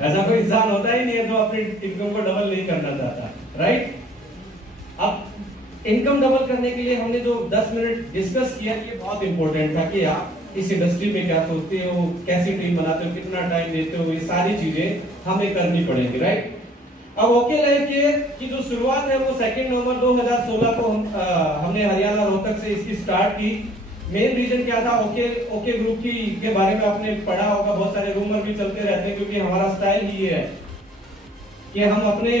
ऐसा कोई इंसान होता ही नहीं है जो अपनी इनकम को डबल नहीं करना चाहता, राइट? अब इनकम डबल करने के लिए हमने जो 10 मिनट डिस्कस किया, ये बहुत इंपॉर्टेंट था कि आप इस इंडस्ट्री में क्या सोचते हो, कैसी टीम बनाते हो, कितना टाइम देते हो, ये सारी चीजें हमें करनी पड़ेंगी, राइट? अब ओके लाइफ केयर की जो शुरुआत है वो 2 नवंबर 2016 को हमने हरियाणा रोहतक से इसकी स्टार्ट की। मेन रीजन क्या था? ओके ग्रुप की के बारे में आपने पढ़ा होगा, बहुत सारे रूमर भी चलते रहते हैं, क्योंकि हमारा स्टाइल ही है कि हम अपने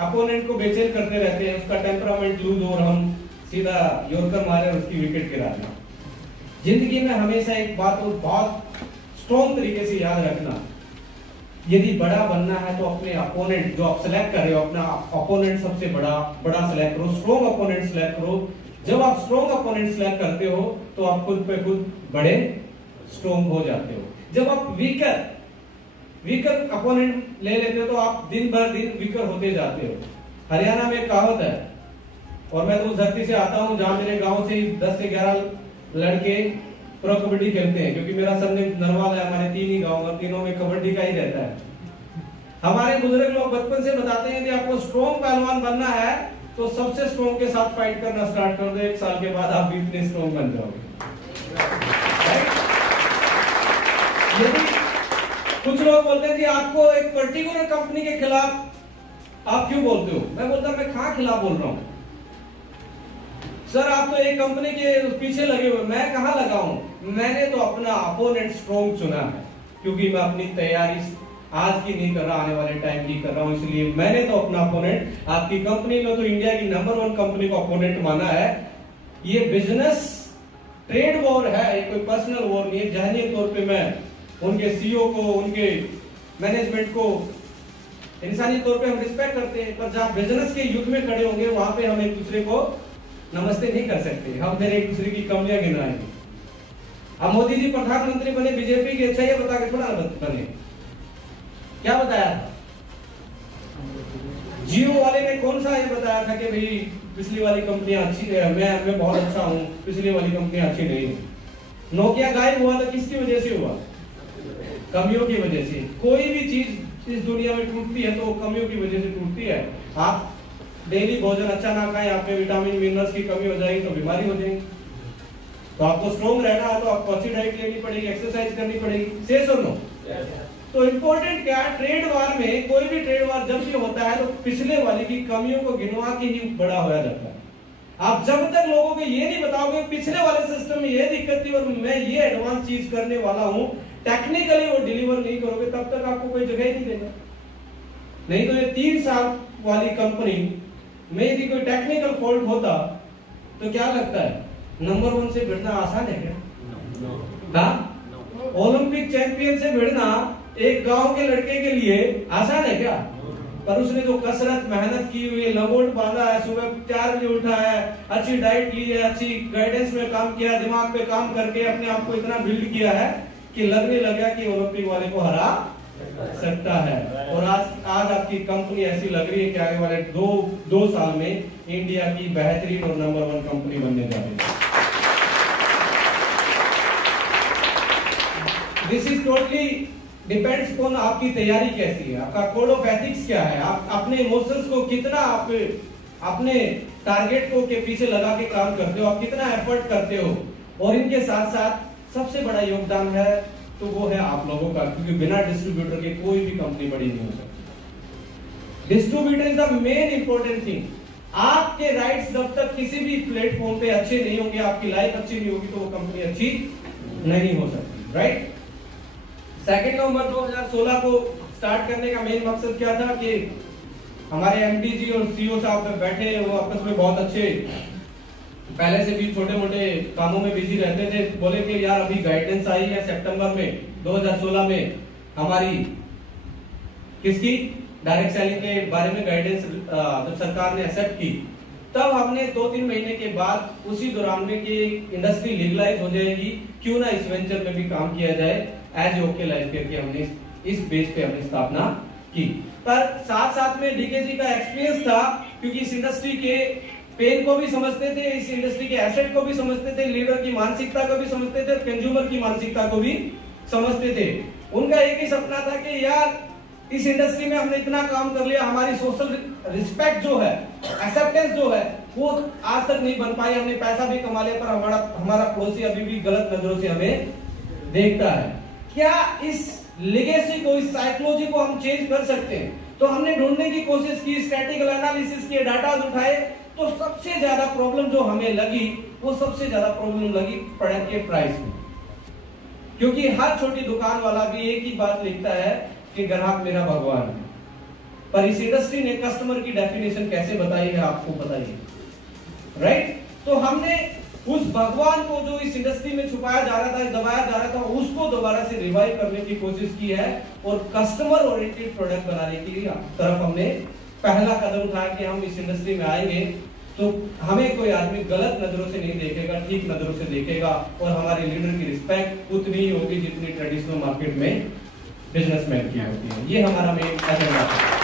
अपोनेंट को बेचैन करते रहते हैं, उसका टेम्परामेंट लूज और हम सीधा यॉर्कर मारे और उसकी विकेट गिरा दें। जिंदगी में हमेशा एक बात को बहुत स्ट्रॉन्ग तरीके से याद रखना, यदि बड़ा बनना है तो अपने अपोनेंट जो आप सिलेक्ट कर रहे हो, अपना अपोनेंट सबसे बड़ा सिलेक्ट करो, स्ट्रॉन्ग अपोनेंट सिलेक्ट करो। जब आप स्ट्रॉन्ग अपोनेंट सिलेक्ट करते हो तो आप खुद पे खुद बड़े स्ट्रॉन्ग हो जाते हो। जब आप वीकर अपोनेंट ले लेते हो तो आप दिन भर दिन वीकर होते जाते हो। हरियाणा में एक कहावत है, और मैं तो उस धरती से आता हूं जहां मेरे गांव से 10 से 11 लड़के प्रो कबड्डी खेलते हैं, क्योंकि मेरा सरनेम नरवाल है। हमारे 3 ही गांव और तीनों में कबड्डी का ही रहता है। हमारे बुजुर्ग लोग बचपन से बताते हैं कि आपको स्ट्रॉन्ग पहलवान बनना है तो सबसे स्ट्रॉन्ग के साथ फाइट करना स्टार्ट कर दो, 1 साल के बाद आप भी इतने स्ट्रॉन्ग बन जाओगे। यदि कुछ लोग बोलते हैं कि आपको एक पर्टिकुलर कंपनी के खिलाफ आप क्यों बोलते हो, मैं बोलता मैं कहां खिलाफ बोल रहा हूं सर? आप तो एक कंपनी के पीछे लगे हुए, मैं कहां लगा हूं? मैंने तो अपना अपोनेंट स्ट्रॉन्ग चुना है, क्योंकि मैं अपनी तैयारी आज की नहीं कर रहा, आने वाले टाइम की कर रहा हूं। इसलिए मैंने तो अपना अपोनेंट, आपकी कंपनी में तो इंडिया की नंबर 1 कंपनी को अपोनेंट माना है। ये बिजनेस ट्रेड वॉर है, ये कोई पर्सनल वॉर नहीं है। जहनी तौर पे मैं उनके सीईओ को, उनके मैनेजमेंट को इंसानी तौर पे हम रिस्पेक्ट करते हैं, पर जहां बिजनेस के युद्ध में खड़े होंगे वहां पे हम एक दूसरे को नमस्ते नहीं कर सकते, हम फिर एक दूसरे की कमियां गिनाएंगे। अब मोदी जी प्रधानमंत्री बने बीजेपी की, अच्छा ये बता के थोड़ा बने, क्या बताया था? जियो वाले ने कौन सा ये बताया था कि भाई पिछली वाली कंपनियां अच्छी है, मैं बहुत अच्छा हूं, पिछली वाली कंपनियां अच्छी नहीं है। नोकिया गायब हुआ तो किसकी वजह से हुआ? कमियों की वजह से। कोई भी चीज इस दुनिया में टूटती है तो कमियों की वजह से टूटती है। आप डेली भोजन अच्छा ना खाएं, आप में विटामिन मिनरल्स की कमी हो जाएगी तो बीमारी हो जाएगी। तो आपको स्ट्रॉन्ग रहना है तो आपको अच्छी डाइट लेनी पड़ेगी, एक्सरसाइज करनी पड़ेगी। से सुनो, तो इंपॉर्टेंट क्या है, ट्रेड वार में, कोई भी ट्रेड वार जब भी होता है तो पिछले वाले की कमियों को गिनवा के ही बड़ा होया जाता है। आप जब तक लोगों को ये नहीं बताओगे पिछले वाले सिस्टम में ये दिक्कत थी और मैं ये एडवांस चीज करने वाला हूं, टेक्निकली वो डिलीवर नहीं करोगे, तब तक आपको कोई जगह ही नहीं देगा। नहीं तो ये 3 साल वाली कंपनी में यदि कोई टेक्निकल फॉल्ट होता तो क्या लगता है नंबर 1 से भिड़ना आसान है क्या? ओलंपिक चैंपियन से भिड़ना एक गांव के लड़के के लिए आसान है क्या? पर उसने जो कसरत मेहनत की हुई है, लंगोट बांधा है, सुबह 4 बजे उठा है, अच्छी डाइट ली है, अच्छी गाइडेंस में काम किया, दिमाग पे काम करके अपने आप को इतना बिल्ड किया है कि लगने लगा कि ओलंपिक वाले को हरा सकता है। और आज आपकी कंपनी ऐसी लग रही है कि आगे वाले दो साल में इंडिया की बेहतरीन और नंबर 1 कंपनी बनने जा रही है। This is totally depends on आपकी तैयारी कैसी है, आपका कोड ऑफ एथिक्स क्या है, आप अपने इमोशंस को कितना आप अपने टारगेट को के पीछे लगा के काम करते हो, आप कितना एफर्ट करते हो। और इनके साथ साथ सबसे बड़ा योगदान है तो वो है आप लोगों का, क्योंकि बिना डिस्ट्रीब्यूटर के कोई भी कंपनी बड़ी नहीं हो सकती। Distributor is the main important thing. आपके राइट्स जब तक किसी भी प्लेटफॉर्म पे अच्छे नहीं होंगे, आपकी लाइफ अच्छी नहीं होगी, तो वो कंपनी अच्छी नहीं हो सकती, राइट? 2 नवंबर 2016 को स्टार्ट करने का मेन मकसद क्या था कि हमारे एमडी जी और सीईओ साहब बैठे, वो आपस में बहुत अच्छे, पहले से भी छोटे मोटे कामों में बिजी रहते थे। बोले कि यार अभी गाइडेंस आई है सितंबर में 2016 में हमारी किसकी डायरेक्ट सेलिंग के बारे में गाइडेंस जब सरकार ने एक्सेप्ट की, तब हमने 2-3 महीने के बाद उसी दौरान में कि इंडस्ट्री लीगलाइज हो जाएगी, क्यों ना इस वेंचर में भी काम किया जाए। एज ओके लाइफ करके हमने इस बेस पे हमने स्थापना की। पर साथ साथ में डीकेजी का एक्सपीरियंस था, क्योंकि इस इंडस्ट्री के पेन को भी समझते थे, इस इंडस्ट्री के एसेट को भी समझते थे, लीडर की मानसिकता को भी समझते थे, कंज्यूमर की मानसिकता को भी समझते थे। उनका एक ही सपना था कि यार इस इंडस्ट्री में हमने इतना काम कर लिया, हमारी सोशल रिस्पेक्ट जो है, एक्सेप्टेंस जो है, वो आज तक नहीं बन पाई। हमने पैसा भी कमा लिया, पर हमारा पड़ोसी अभी भी गलत नजरों से हमें देखता है। क्या इस लेगेसी को, इस साइकोलॉजी को हम चेंज कर सकते हैं? तो हमने ढूंढने की कोशिश की, स्टैटिकल एनालिसिस किए, डाटा उठाए, तो सबसे ज्यादा प्रॉब्लम जो हमें लगी, वो सबसे ज्यादा प्रॉब्लम लगी प्रोडक्ट के प्राइस में। क्योंकि हर छोटी दुकान वाला भी एक ही बात लिखता है कि ग्राहक मेरा भगवान है, पर इस इंडस्ट्री ने कस्टमर की डेफिनेशन कैसे बताई है आपको पता ही है, राइट? तो हमने उस भगवान को जो इस इंडस्ट्री में छुपाया जा रहा था, दबाया जा रहा था, उसको दोबारा से रिवाइव करने की कोशिश की है और कस्टमर ओरिएंटेड प्रोडक्ट बनाने की तरफ हमने पहला कदम उठाया कि हम इस इंडस्ट्री में आएंगे तो हमें कोई आदमी गलत नजरों से नहीं देखेगा, ठीक नजरों से देखेगा, और हमारे लीडर की रिस्पेक्ट उतनी ही होगी जितनी ट्रेडिशनल मार्केट में बिजनेसमैन की होती है। ये हमारा मेन एजेंडा है।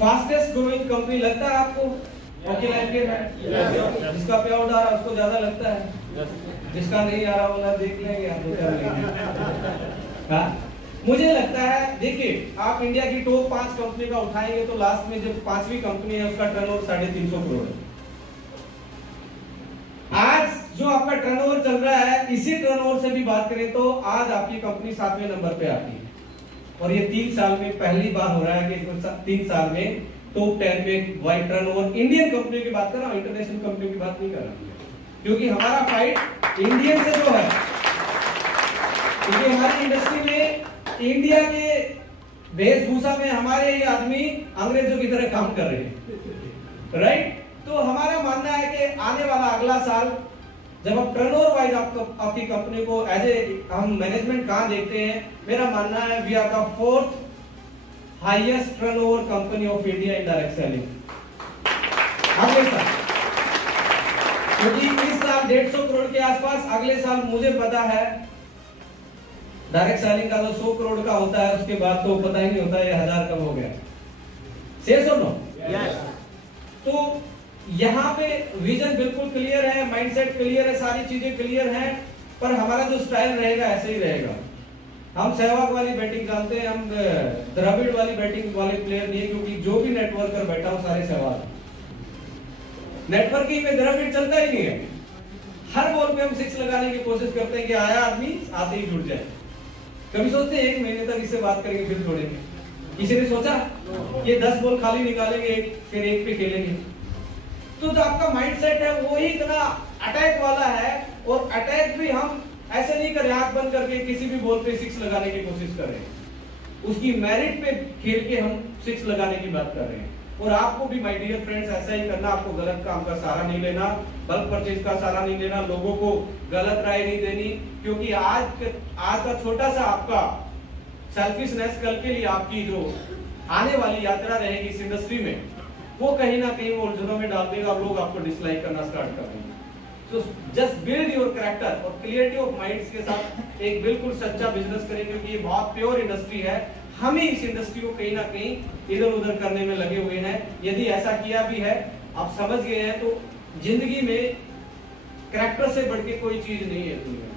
फास्टेस्ट ग्रोइंग कंपनी लगता है आपको? ओके लाइफ के है, जिसका पे आउट आ रहा है उसको ज्यादा लगता है, जिसका नहीं आ रहा वो देख लेंगे आप। मुझे लगता है, देखिए आप इंडिया की टॉप 5 कंपनी का उठाएंगे तो लास्ट में जब 5वीं कंपनी है उसका टर्नओवर 350 करोड़ है। आज जो आपका टर्नओवर चल रहा है, इसी टर्नओवर से भी बात करें तो आज आपकी कंपनी 7वें नंबर पे आती है, और ये 3 साल में पहली बार हो रहा है कि 3 साल में टॉप 10 में वाई टर्नओवर। इंडियन कंपनी की बात कर रहा हूं, इंटरनेशनल कंपनी की बात नहीं कर रहा, क्योंकि हमारा फाइट इंडियन से जो है, क्योंकि हमारी इंडस्ट्री में इंडिया के वेशभूषा में हमारे ही आदमी अंग्रेजों की तरह काम कर रहे हैं, राइट? तो हमारा मानना है कि आने वाला अगला साल जब आप टर्नओवर वाइज आपकी कंपनी को एज ए हम मैनेजमेंट कहां देखते हैं, मेरा मानना है we are the 4th highest turnover company of India in direct selling अगले साल। क्योंकि इस साल 150 करोड़ के आसपास, अगले साल मुझे पता है डायरेक्ट सेलिंग का तो 100 करोड़ का होता है, उसके बाद तो पता ही नहीं होता ये 1000 कब हो गया। सेल्स और नो? तो यहाँ पे विजन बिल्कुल क्लियर है, माइंडसेट क्लियर है, सारी चीजें क्लियर हैं, पर हमारा जो स्टाइल रहेगा ऐसे ही रहेगा। हम सहवाग वाली बैटिंग जानते हैं, हम द्रविड़ वाली बैटिंग वाले प्लेयर नहीं है, क्योंकि जो भी नेटवर्कर बैठा हो सारे सहवाग। नेटवर्किंग में द्रविड़ चलता ही नहीं है। हर बॉल पे हम 6 लगाने की कोशिश करते हैं कि आया आदमी आते ही जुड़ जाए। कभी सोचते हैं 1 महीने तक इससे बात करेंगे फिर छोड़ेंगे? किसी ने सोचा ये 10 बॉल खाली निकालेंगे, फिर 1 पे खेलेंगे? तो जो आपका माइंडसेट है वो ही इतना अटैक वाला है, और अटैक भी हम ऐसे नहीं करें आंख बंद करके किसी भी बॉल पे 6 लगाने की कोशिश कर रहे हैं, उसकी मेरिट पे खेल के हम 6 लगाने की बात कर रहे हैं। और आपको भी माय डियर फ्रेंड्स ऐसा ही करना, आपको गलत काम का सहारा नहीं लेना, बल्क परचेज का सहारा नहीं लेना, लोगों को गलत राय नहीं देनी, क्योंकि आज का छोटा सा आपका सेल्फिशनेस कल के लिए आपकी जो आने वाली यात्रा रहेगी इस इंडस्ट्री में, वो कहीं ना कहीं वो उलझनों में डाल देगा और लोग आपको डिसलाइक करना स्टार्ट कर देंगे। So just build your character और क्लियरिटी ऑफ माइंड्स के साथ एक बिल्कुल सच्चा बिजनेस करें, क्योंकि ये बहुत प्योर इंडस्ट्री है। हम ही इस इंडस्ट्री को कहीं ना कहीं इधर उधर करने में लगे हुए हैं। यदि ऐसा किया भी है, आप समझ गए हैं, तो जिंदगी में कैरेक्टर से बढ़ के कोई चीज नहीं है दुनिया में।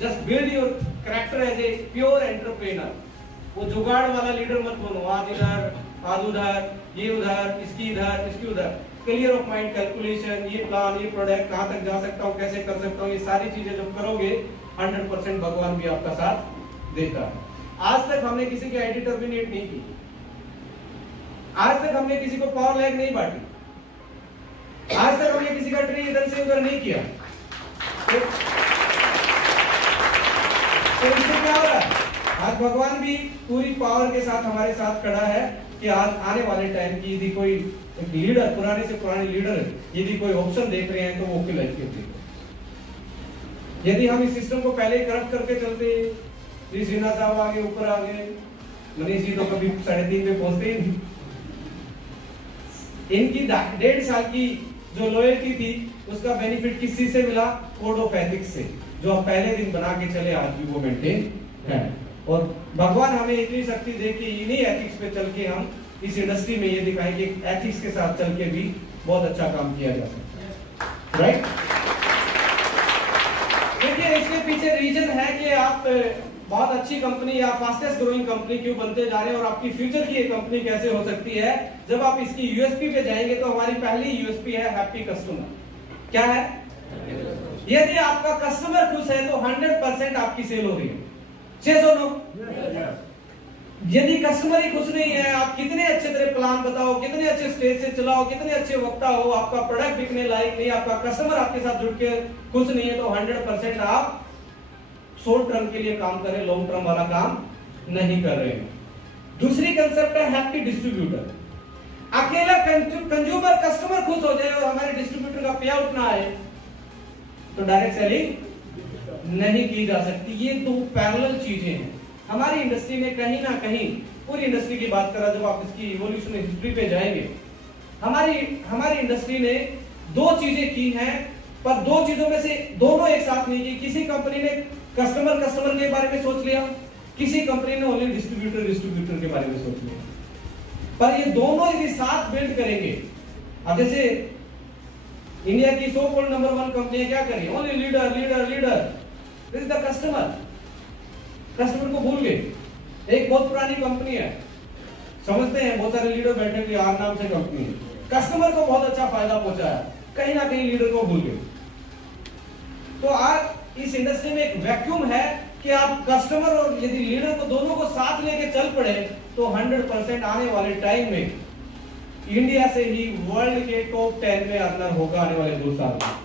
Just build your character as a pure entrepreneur. वो जुगाड़ वाला लीडर मत बनो, आज इधर आज उधर, ये उधर, इसकी इधर, इसकी उधर। क्लियर ऑफ माइंड, कैलकुलेशन, ये प्लान, ये प्रोडक्ट कहां तक जा सकता हूं, कैसे कर सकता हूं, ये सारी चीजें जब करोगे 100% भगवान भी आपका साथ देता है। आज तक हमने किसी की आईडी टर्मिनेट नहीं की, आज तक हमने किसी को पावर लैग नहीं बांटी, आज तक हमने किसी का ट्री इधर से उधर नहीं किया। तो इससे क्या हो रहा है? आज भगवान भी पूरी पावर के साथ हमारे साथ खड़ा है कि आज आने वाले टाइम की यदि कोई लीडर, पुराने से पुराने लीडर यदि कोई ऑप्शन देख रहे हैं तो वो ओके लाइफ के। यदि हम इस सिस्टम को पहले ही करप्ट करके चलते, सिन्हा साहब आगे ऊपर आ गए, मनीष जी तो कभी 3.5 पे पहुंचते ही नहीं। इनकी 1.5 साल की जो लॉयल्टी थी उसका बेनिफिट किसी से मिला? कोड ऑफ एथिक्स से, जो हम पहले दिन बना के चले आज भी वो मेंटेन है। और भगवान हमें इतनी शक्ति दे कि इन्हीं एथिक्स पे चल के हम इस इंडस्ट्री में ये दिखाएं कि एथिक्स के साथ चल के भी बहुत अच्छा काम किया जा सकता है, राइट? देखिए इसके पीछे रीजन है कि आप बहुत अच्छी कंपनी या फास्टेस्ट ग्रोइंग कंपनी क्यों बनते जा रहे हैं और आपकी फ्यूचर की ये कंपनी कैसे हो सकती है। जब आप इसकी यूएसपी पे जाएंगे तो हमारी पहली यूएसपी है हैप्पी कस्टमर। क्या है? यदि आपका कस्टमर खुश है तो 100% आपकी सेल हो रही है। यदि कस्टमर ही खुश नहीं है, आप कितने अच्छे तरह प्लान बताओ, कितने अच्छे स्टेज से चलाओ, कितने अच्छे वक्ता हो, आपका प्रोडक्ट बिकने लायक नहीं, आपका कस्टमर आपके साथ जुड़ के खुश नहीं है, तो 100% आप शॉर्ट टर्म के लिए काम कर रहे हैं, लॉन्ग टर्म वाला काम नहीं कर रहे हैं। दूसरी कंसेप्ट है हैप्पी डिस्ट्रीब्यूटर। अकेला कंज्यूमर कस्टमर खुश हो जाए और हमारे डिस्ट्रीब्यूटर का पे आउट ना आए तो डायरेक्ट सेलिंग नहीं की जा सकती। ये दो पैरेलल चीजें हैं। हमारी इंडस्ट्री में कहीं ना कहीं, पूरी इंडस्ट्री की बात करा, जब आप इसकी इवोल्यूशन हिस्ट्री पे जाएंगे, हमारी इंडस्ट्री ने दो चीजें की हैं, पर दो चीजों में से दोनों एक साथ नहीं की। किसी कंपनी ने कस्टमर के बारे में सोच लिया, किसी कंपनी ने ओनली डिस्ट्रीब्यूटर के बारे में सोच लिया। पर ये दोनों यदि साथ बिल्ड करेंगे, अब जैसे इंडिया की सो कॉल्ड नंबर 1 कंपनी क्या करी, only leader, this is the customer को भूल गए। एक बहुत पुरानी कंपनी है, समझते हैं बहुत सारे लीडर बैठे हुए, आर नाम से कंपनी है, कस्टमर को बहुत अच्छा फायदा पहुंचाया, कहीं ना कहीं लीडर को भूल गए। तो आज इस इंडस्ट्री में एक वैक्यूम है कि आप कस्टमर और यदि लीडर को दोनों को साथ लेके चल पड़े तो 100% आने वाले टाइम में इंडिया से ही वर्ल्ड के टॉप 10 में अर्नर होगा आने वाले 2 साल में।